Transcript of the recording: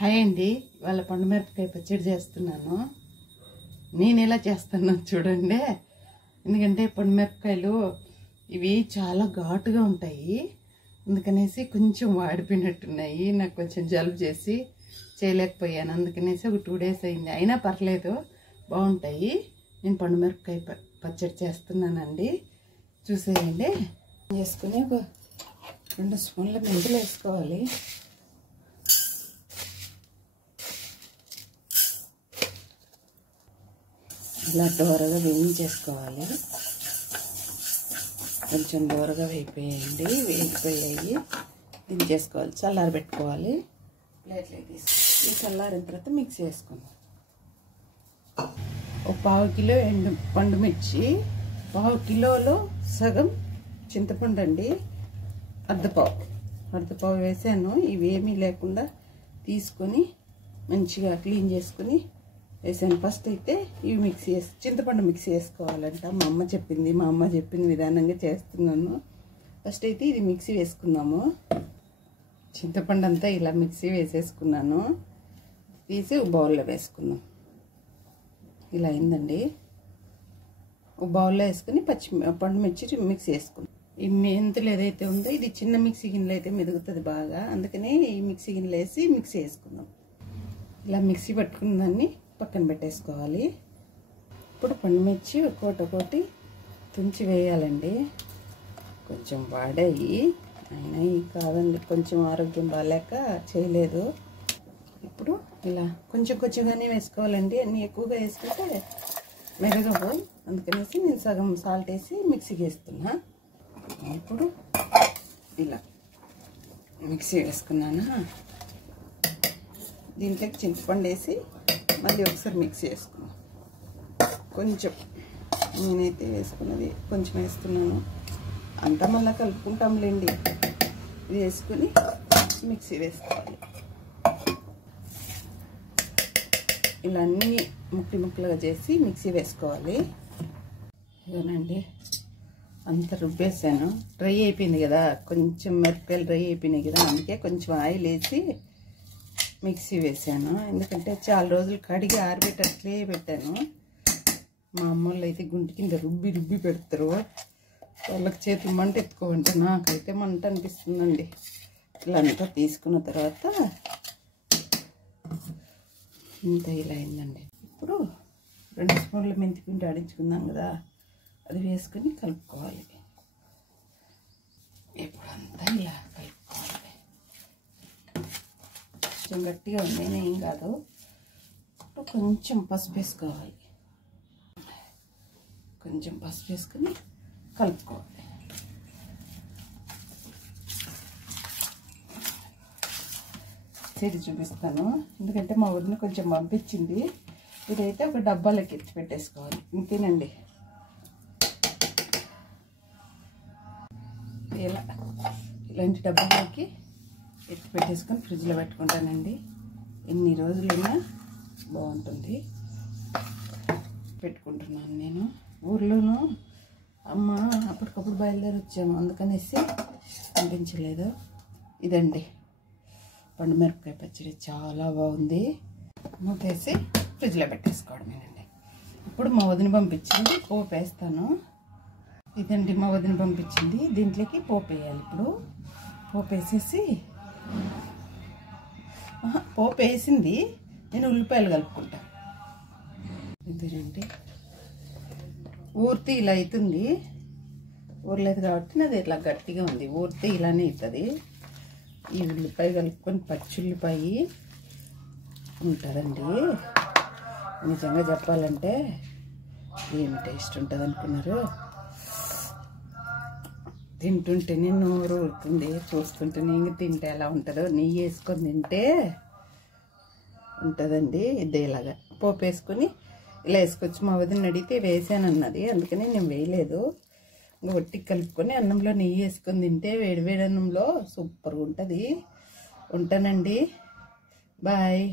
Hi అండి, వాళ్ళ పండుమిరపకాయ పచ్చడి చేస్తున్నాను. నేను ఎలా చేస్తానో చూడండి. ఎందుకంటే పండుమిరపకాయలు ఇవి చాలా ఘాటుగా ఉంటాయి, అందుకనేసి కొంచెం వాడిపోయినట్టున్నాయి. నాకు కొంచెం జలుబు చేసి చేయలేకపోయాను, అందుకనేసి ఒక 2 days అయింది. అయినా పర్లేదు, బాగుంటాయి. నేను పండుమిరపకాయ పచ్చడి చేస్తున్నానండి, చూసేయండి. వేసుకుని ఒక 2 స్పూన్ల మెంతులు వేసుకోవాలి. ఇలా దోరగా వేయించేసుకోవాలి. కొంచెం దోరగా వేగిపోయాయండి, వేగిపోయాయి. దించేసుకోవాలి, చల్లారి పెట్టుకోవాలి. ప్లేట్లోకి తీసుకుని చల్లారిన తర్వాత మిక్స్ చేసుకుందాం. ఒక 1/2 కిలో పండుమిర్చి, 1/2 కిలోలో సగం చింతపండు అండి, అర్ధపావు వేసాను. ఇవేమీ లేకుండా తీసుకొని మంచిగా క్లీన్ చేసుకుని వేసాను. ఫస్ట్ అయితే ఇవి చింతపండు మిక్సీ వేసుకోవాలంట. మా అమ్మ చెప్పిన విధానంగా చేస్తున్నాను. ఫస్ట్ అయితే ఇది మిక్సీ వేసుకున్నాము. చింతపండు అంతా ఇలా మిక్సీ వేసేసుకున్నాను. తీసి ఒక బౌల్లో వేసుకున్నాం. ఇలా అయిందండి. ఒక బౌల్లో వేసుకుని పండుమిర్చి మిక్సీ వేసుకున్నాం. ఈ మెంతులు ఏదైతే ఉందో ఇది చిన్న మిక్సీ గిన్నెలు అయితే మెదుగుతుంది బాగా, అందుకనే ఈ మిక్సీ గిన్నెలు వేసి మిక్సీ వేసుకుందాం. ఇలా మిక్సీ పట్టుకున్న దాన్ని పక్కన పెట్టేసుకోవాలి. ఇప్పుడు పండుమిర్చి ఒక్కొక్కటి తుంచి వేయాలండి. కొంచెం వాడాయి, అయినా కాదండి, కొంచెం ఆరోగ్యం బాగాలేక చేయలేదు. ఇప్పుడు ఇలా కొంచెంగానే వేసుకోవాలండి. అన్నీ ఎక్కువగా వేసుకుంటే మెరగవు, అందుకనేసి నేను సగం సాల్ట్ వేసి మిక్సీకి వేస్తున్నా. ఇప్పుడు ఇలా మిక్సీ వేసుకున్నాను. దీంట్లోకి చింతపండు వేసి మళ్ళీ ఒకసారి మిక్స్ చేసుకున్నాను. కొంచెం నేనైతే వేసుకున్నది కొంచెం వేస్తున్నాను, అంతా మళ్ళీ కలుపుకుంటాంలేండి. ఇది వేసుకుని మిక్సీ వేసుకోవాలి. ఇలా అన్నీ ముక్కలుగా చేసి మిక్సీ వేసుకోవాలి. ఇదేనండి, అంత రుబ్బేసాను. డ్రై అయిపోయింది కదా, కొంచెం మిరపకాయలు డ్రై అయిపోయినాయి కదా, అందుకే కొంచెం ఆయిల్ వేసి మిక్సీ వేసాను. ఎందుకంటే చాలా రోజులు కడిగి ఆరబెట్టి అట్లే పెట్టాను. మా అమ్మోళ్ళు అయితే గుంటి కింద రుబ్బి పెడతారు. వాళ్ళకి చేతులు మంట ఎత్తుకోమంటే నాకైతే మంట అనిపిస్తుందండి. ఇలా అంతా తీసుకున్న తర్వాత ఇంత ఇలా అయిందండి. ఇప్పుడు 2 స్పూన్ల మెంతిపిండి ఆడించుకుందాం కదా, అది వేసుకొని కలుపుకోవాలి. ఇప్పుడు అంతా ఇలా కలుపుకోవాలి. కొంచెం గట్టిగా ఉంది, ఏం కాదు. కొంచెం పసుపు వేసుకోవాలి. కొంచెం పసుపు వేసుకుని కలుపుకోవాలి. చేసి చూపిస్తాను, ఎందుకంటే మా ఊరిని కొంచెం పంపించింది. ఇదైతే ఒక డబ్బాలోకి ఎత్తి పెట్టేసుకోవాలి. ఇంతేనండి. ఇలాంటి డబ్బాలోకి ఎత్తి పెట్టేసుకొని ఫ్రిడ్జ్లో పెట్టుకుంటానండి. ఎన్ని రోజులైనా బాగుంటుంది. పెట్టుకుంటున్నాను నేను. ఊర్లోనూ అమ్మ అప్పటికప్పుడు బయలుదేరి వచ్చాము, అందుకనేసి అనిపించలేదు. ఇదండి పండుమిరపకాయ పచ్చడి, చాలా బాగుంది. మూతేసి ఫ్రిడ్జ్లో పెట్టేసుకోవడమేనండి. ఇప్పుడు మా వదిన పంపించింది, పోపు వేస్తాను. ఇదండి మా వదిన పంపించింది, దీంట్లోకి పోపు వేయాలి. ఇప్పుడు పోపు వేసేసి, పోపు వేసింది, నేను ఉల్లిపాయలు కలుపుకుంటా. ఇదేనండి, ఊరితే ఇలా అవుతుంది. ఊరలేదు కాబట్టి నాది ఇట్లా గట్టిగా ఉంది. ఊరితే ఇలానే అవుతుంది. ఈ ఉల్లిపాయ కలుపుకొని పచ్చుల్లిపాయ ఉంటుందండి. నిజంగా చెప్పాలంటే ఏమి టేస్ట్ ఉంటుంది అనుకున్నారు. తింటుంటేనే నోరు ఊరుతుంది, చూస్తుంటేనే ఇంక తింటే ఎలా ఉంటుందో. నెయ్యి వేసుకొని తింటే ఉంటుందండి. ఇదే ఇలాగా పోపు వేసుకొని ఇలా వేసుకొచ్చి మా వదిన అడిగితే వేసాను అన్నది, అందుకని నేను వేయలేదు. ఇంకా ఒట్టి కలుపుకొని అన్నంలో నెయ్యి వేసుకొని తింటే వేడి అన్నంలో సూపర్గా ఉంటుంది. ఉంటానండి, బాయ్.